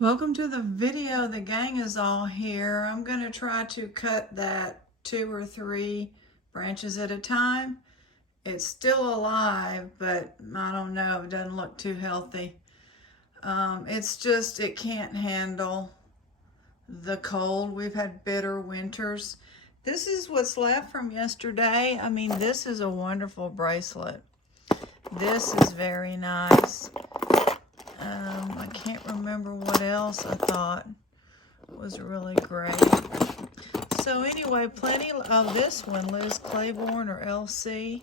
Welcome to the video. The gang is all here. I'm going to try to cut that 2 or 3 branches at a time. It's still alive, but I don't know. It doesn't look too healthy. It's just, it can't handle the cold. We've had bitter winters. This is what's left from yesterday. I mean, this is a wonderful bracelet. This is very nice. I can't remember what else I thought was really great. So anyway, plenty of this one, Liz Claiborne or LC.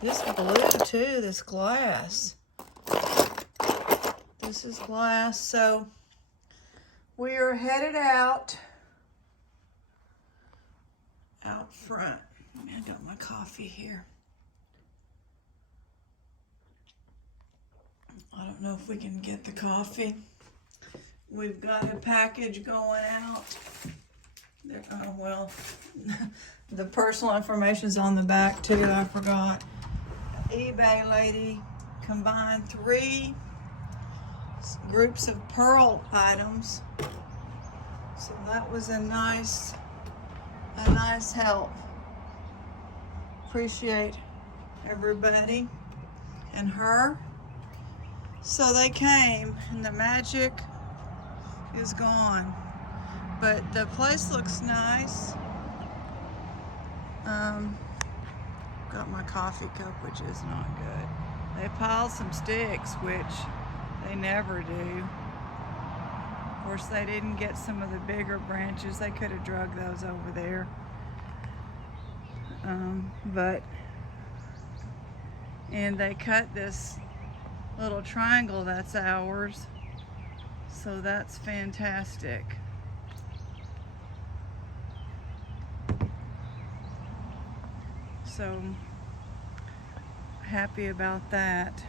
This blue too, this glass. This is glass. So we are headed out front. I got my coffee here. I don't know if we can get the coffee. We've got a package going out. Oh, well, the personal information's on the back too, I forgot. eBay lady combined 3 groups of pearl items. So that was a nice help. Appreciate everybody and her. So they came and the magic is gone, but the place looks nice. Got my coffee cup, which is not good. They piled some sticks, which they never do. Of course, they didn't get some of the bigger branches. They could have drug those over there. And they cut this little triangle that's ours, so that's fantastic. So happy about that.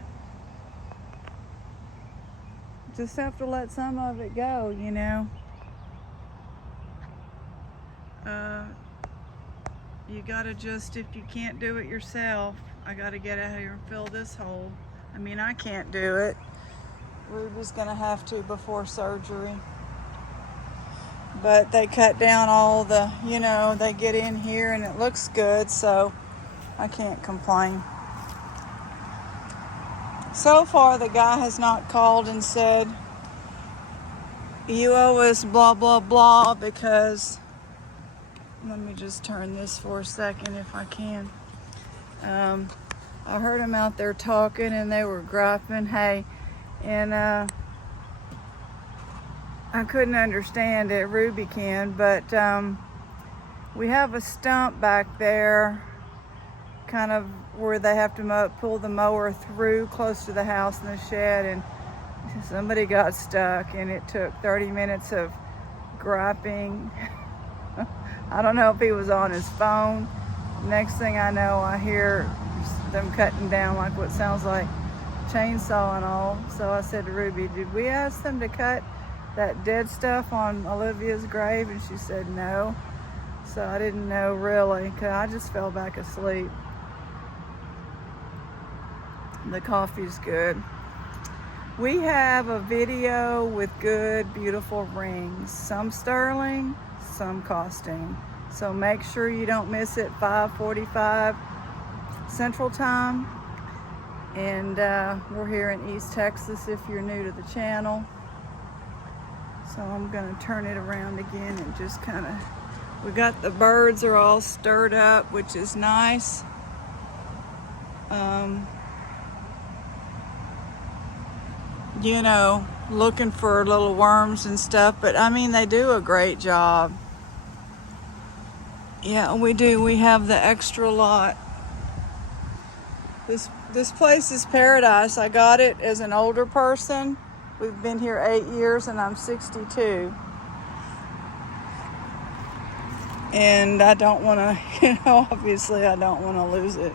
Just have to let some of it go, you know. You gotta just, if you can't do it yourself, I gotta get out here and fill this hole. I mean, I can't do it. Ruby's gonna have to before surgery. But they cut down all the, you know, they get in here and it looks good, so I can't complain. So far, the guy has not called and said, you owe us blah, blah, blah, because, let me just turn this for a second if I can. I heard them out there talking and they were griping, hey, and I couldn't understand it, Ruby can, but we have a stump back there, kind of where they have to pull the mower through close to the house and the shed, and somebody got stuck and it took 30 minutes of griping. I don't know if he was on his phone. Next thing I know, I hear them cutting down like what sounds like chainsaw and all. So I said to Ruby, did we ask them to cut that dead stuff on Olivia's grave? And she said no. So I didn't know really, because I just fell back asleep. The coffee's good. We have a video with good, beautiful rings. Some sterling, some costing. So make sure you don't miss it, 5:45 Central Time. And we're here in East Texas if you're new to the channel. So I'm gonna turn it around again and just kind of, we got the birds are all stirred up, which is nice. You know, looking for little worms and stuff, but I mean, they do a great job. Yeah, we do. We have the extra lot. This place is paradise. I got it as an older person. We've been here 8 years and I'm 62. And I don't want to, you know, obviously I don't want to lose it.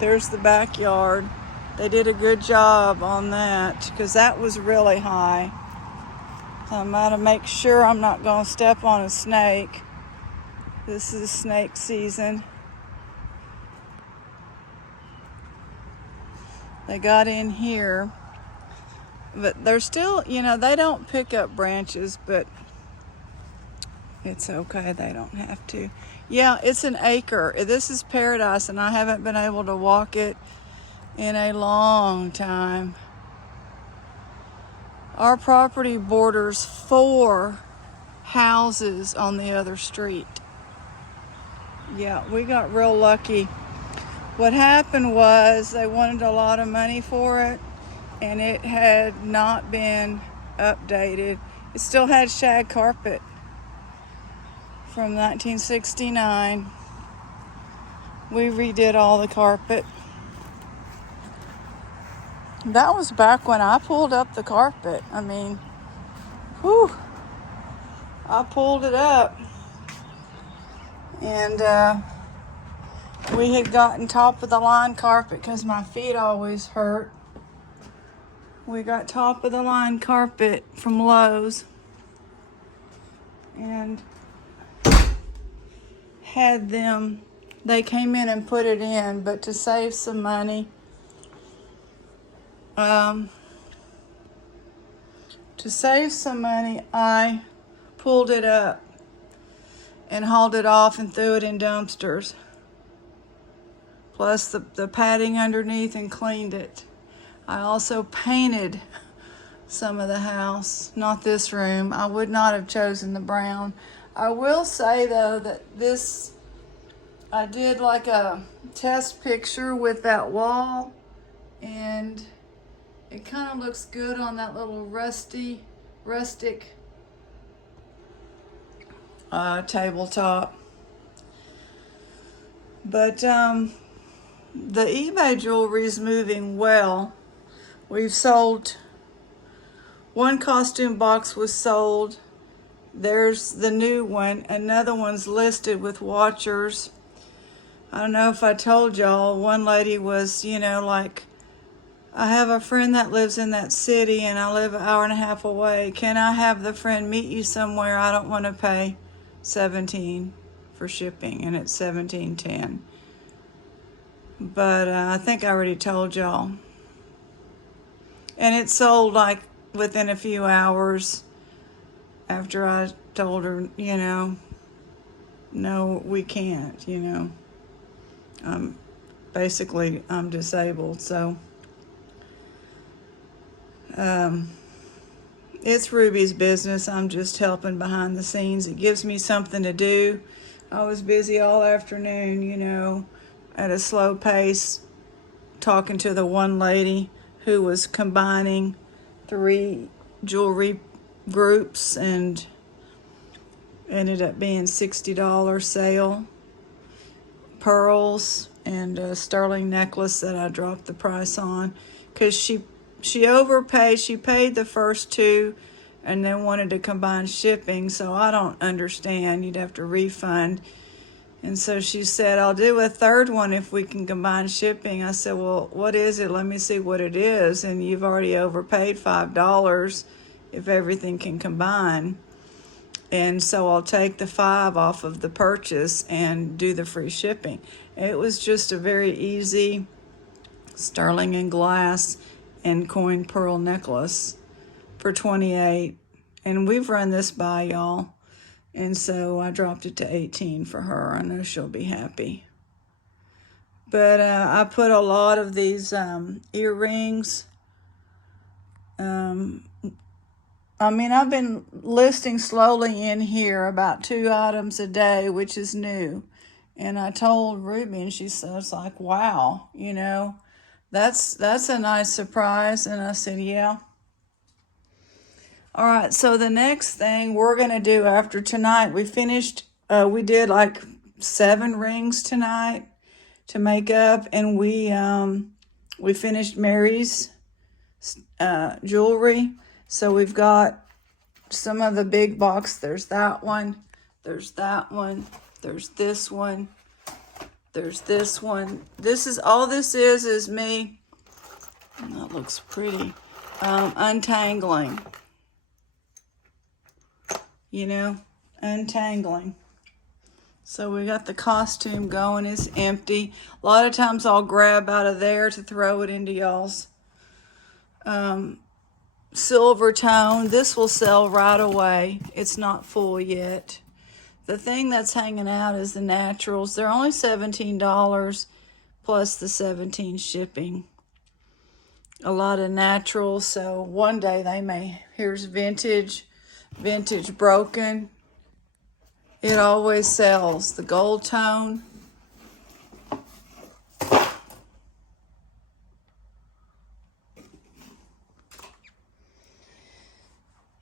There's the backyard. They did a good job on that because that was really high. So I'm going to make sure I'm not going to step on a snake. This is snake season. They got in here, but they're still, you know, they don't pick up branches, but it's okay. They don't have to. Yeah, it's an acre. This is paradise, and I haven't been able to walk it in a long time. Our property borders 4 houses on the other street. Yeah, we got real lucky. What happened was they wanted a lot of money for it, and it had not been updated. It still had shag carpet from 1969. We redid all the carpet. That was back when I pulled up the carpet. I mean, whew, I pulled it up. And we had gotten top of the line carpet because my feet always hurt. We got top of the line carpet from Lowe's and had them, they came in and put it in, but to save some money, I pulled it up and hauled it off and threw it in dumpsters. Plus the padding underneath, and cleaned it. I also painted some of the house, not this room. I would not have chosen the brown. I will say though that this, I did like a test picture with that wall, and it kind of looks good on that little rustic tabletop. But the eBay jewelry is moving well. We've sold, one costume box was sold. There's the new one. Another one's listed with watchers. I don't know if I told y'all, one lady was, you know, like, I have a friend that lives in that city and I live an hour and a half away. Can I have the friend meet you somewhere? I don't want to pay $17 for shipping, and it's $17.10. But I think I already told y'all. And it sold like within a few hours after I told her, you know, no, we can't, you know. Basically, I'm disabled, so it's Ruby's business. I'm just helping behind the scenes. It gives me something to do. I was busy all afternoon, you know, at a slow pace, talking to the one lady who was combining 3 jewelry groups, and ended up being $60 sale. Pearls and a sterling necklace that I dropped the price on because she overpaid. She paid the first 2 and then wanted to combine shipping, so I don't understand. You'd have to refund. And so she said, I'll do a 3rd one if we can combine shipping. I said, well, what is it? Let me see what it is. And you've already overpaid $5 if everything can combine. And so I'll take the 5 off of the purchase and do the free shipping. It was just a very easy sterling and glass and coin pearl necklace for $28. And we've run this by y'all. And so I dropped it to $18 for her. I know she'll be happy. But I put a lot of these earrings. I mean, I've been listing slowly in here about 2 items a day, which is new. And I told Ruby, and she says, like, wow, you know, that's a nice surprise. And I said, yeah. All right, so the next thing we're going to do after tonight, we did like 7 rings tonight to make up, and we finished Mary's jewelry. So we've got some of the big box. There's that one, there's that one, there's this one, there's this one. This is all this is me, that looks pretty, untangling. You know, untangling. So we got the costume going. It's empty. A lot of times I'll grab out of there to throw it into y'all's silver tone. This will sell right away. It's not full yet. The thing that's hanging out is the naturals. They're only $17 plus the $17 shipping. A lot of naturals. So one day they may, here's vintage broken. It always sells. The gold tone.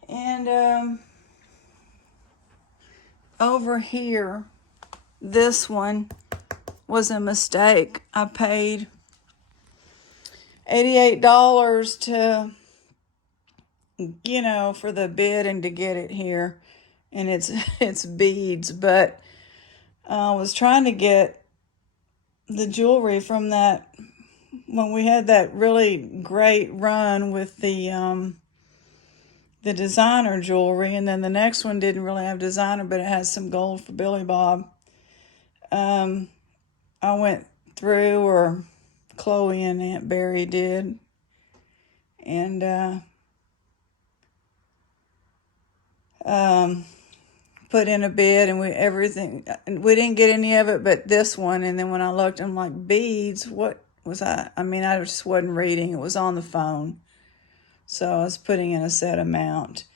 And over here, this one was a mistake. I paid $88 to, you know, for the bid and to get it here. And it's beads, but I was trying to get the jewelry from that, when we had that really great run with the designer jewelry, and then the next one didn't really have designer, but it has some gold for Billy Bob. I went through, or Chloe and Aunt Barry did, and put in a bid, and we didn't get any of it but this one. And then when I looked, I'm like, beads, what was I mean, I just wasn't reading. It was on the phone, so I was putting in a set amount.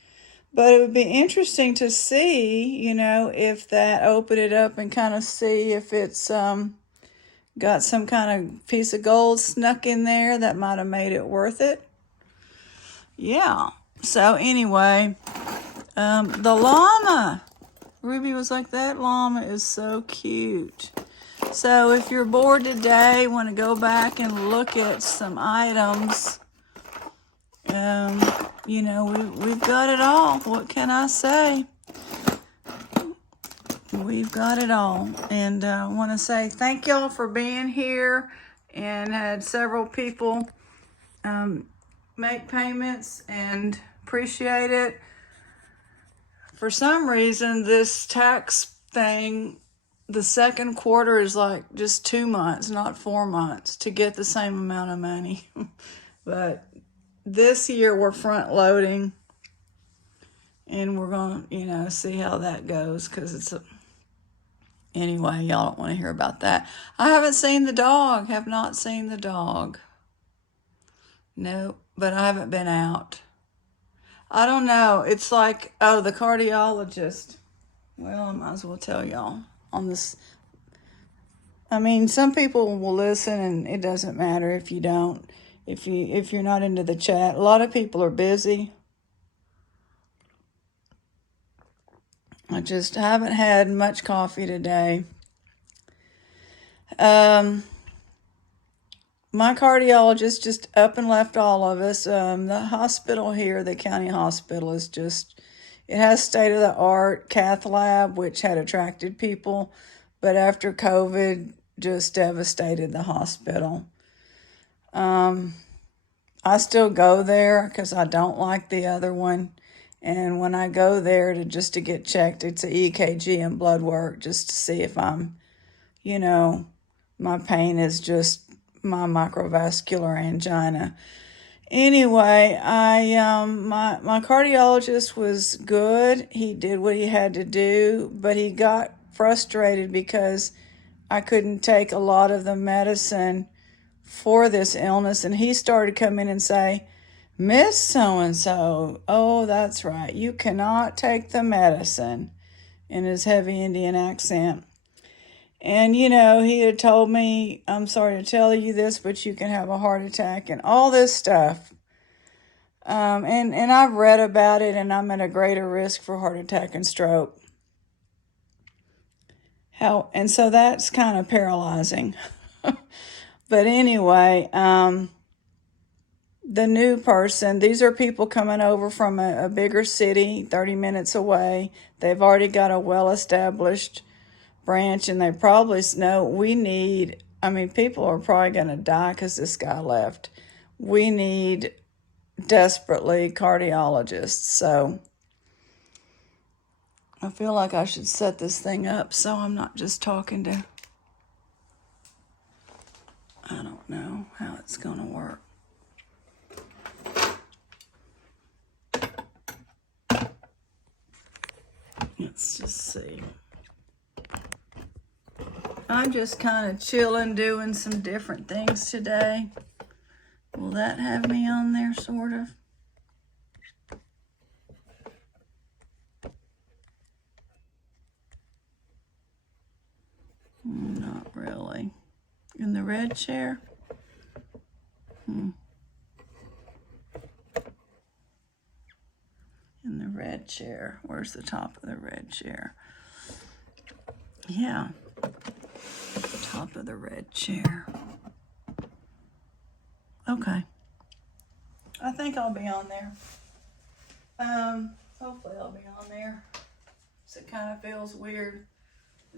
But it would be interesting to see, you know, if that, open it up and kind of see if it's got some kind of piece of gold snuck in there that might have made it worth it. Yeah. So anyway, the llama. Ruby was like, that llama is so cute. So if you're bored today, want to go back and look at some items, you know, we've got it all. What can I say? We've got it all. And I want to say thank y'all for being here, and had several people make payments, and appreciate it. For some reason, this tax thing, the second quarter is like just 2 months, not 4 months, to get the same amount of money. But this year we're front loading, and we're going to, you know, see how that goes, because it's anyway, y'all don't want to hear about that. I haven't seen the dog. Have not seen the dog. No, but I haven't been out. I don't know. It's like, oh, the cardiologist. Well, I might as well tell y'all on this. I mean, some people will listen, and it doesn't matter if you don't. If you're not into the chat. A lot of people are busy. I just haven't had much coffee today. My cardiologist just up and left all of us. The hospital here, the county hospital, is just, it has state-of-the-art cath lab, which had attracted people, but after COVID, just devastated the hospital. I still go there because I don't like the other one. And when I go there just to get checked, it's an EKG and blood work, just to see if I'm, you know, my pain is just my microvascular angina. Anyway, my cardiologist was good. He did what he had to do, but he got frustrated because I couldn't take a lot of the medicine for this illness, and he started coming and say, Miss So-and-so, oh, that's right, you cannot take the medicine, in his heavy Indian accent. And, you know, he had told me, I'm sorry to tell you this, but you can have a heart attack and all this stuff. And I've read about it, and I'm at a greater risk for heart attack and stroke. And so that's kind of paralyzing. But anyway, the new person, these are people coming over from a bigger city, 30 minutes away. They've already got a well-established branch, and they probably know we need, I mean, people are probably going to die because this guy left. We need desperately cardiologists. So I feel like I should set this thing up so I'm not just talking to, I don't know how it's gonna work. Let's just see. I'm just kind of chilling, doing some different things today. Will that have me on there, sort of? Not really. In the red chair? In the red chair. Where's the top of the red chair? Yeah. Top of the red chair. Okay. I think I'll be on there. Hopefully I'll be on there. So it kind of feels weird.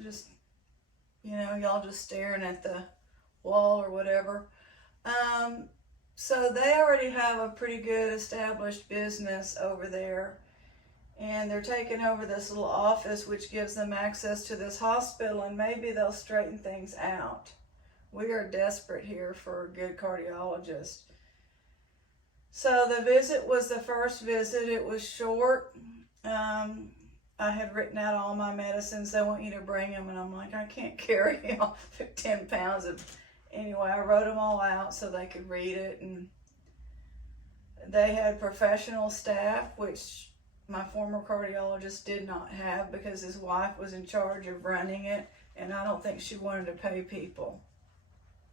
Just, you know, y'all just staring at the wall or whatever. So they already have a pretty good established business over there. And they're taking over this little office, which gives them access to this hospital, and maybe they'll straighten things out. We are desperate here for a good cardiologist. So the visit was the first visit. It was short. I had written out all my medicines. They want you to bring them, and I'm like, I can't carry all 10 pounds of. Anyway, I wrote them all out so they could read it, and they had professional staff, which my former cardiologist did not have because his wife was in charge of running it, and I don't think she wanted to pay people.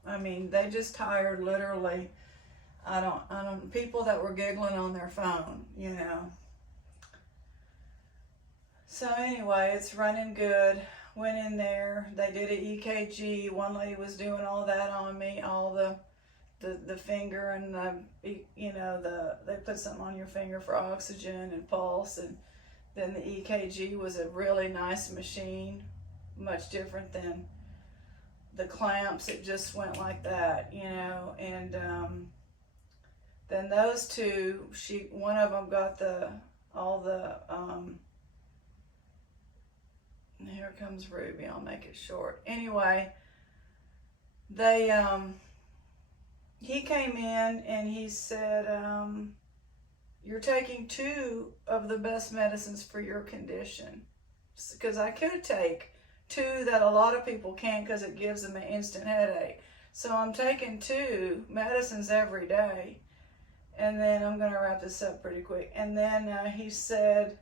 I mean, they just hired literally, people that were giggling on their phone, you know. So anyway, it's running good. Went in there, they did an EKG. One lady was doing all that on me, all the finger and they put something on your finger for oxygen and pulse, and then the EKG was a really nice machine, much different than the clamps. It just went like that, you know. And then those two, one of them got here comes Ruby, I'll make it short. Anyway, he came in and he said, you're taking 2 of the best medicines for your condition. Because I could take 2 that a lot of people can't because it gives them an instant headache. So I'm taking 2 medicines every day. And then I'm going to wrap this up pretty quick. And then he said,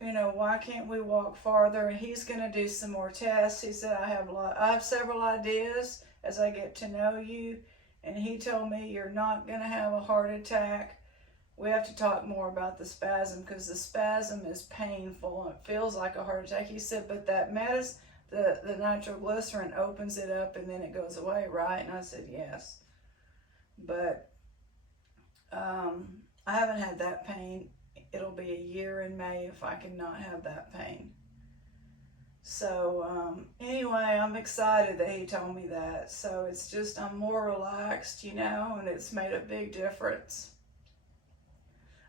you know, why can't we walk farther? And he's going to do some more tests. He said, I have several ideas as I get to know you. And he told me, you're not going to have a heart attack. We have to talk more about the spasm because the spasm is painful and it feels like a heart attack. He said, but that medicine, the nitroglycerin opens it up and then it goes away, right? And I said, yes. But I haven't had that pain. It'll be a year in May if I can not have that pain. So anyway, I'm excited that he told me that. So it's just, I'm more relaxed, you know, and it's made a big difference.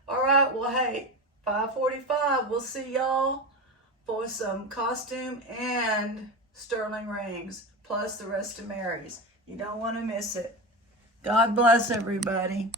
All right, well, hey, 5:45, we'll see y'all for some costume and sterling rings, plus the rest of Mary's. You don't want to miss it. God bless everybody.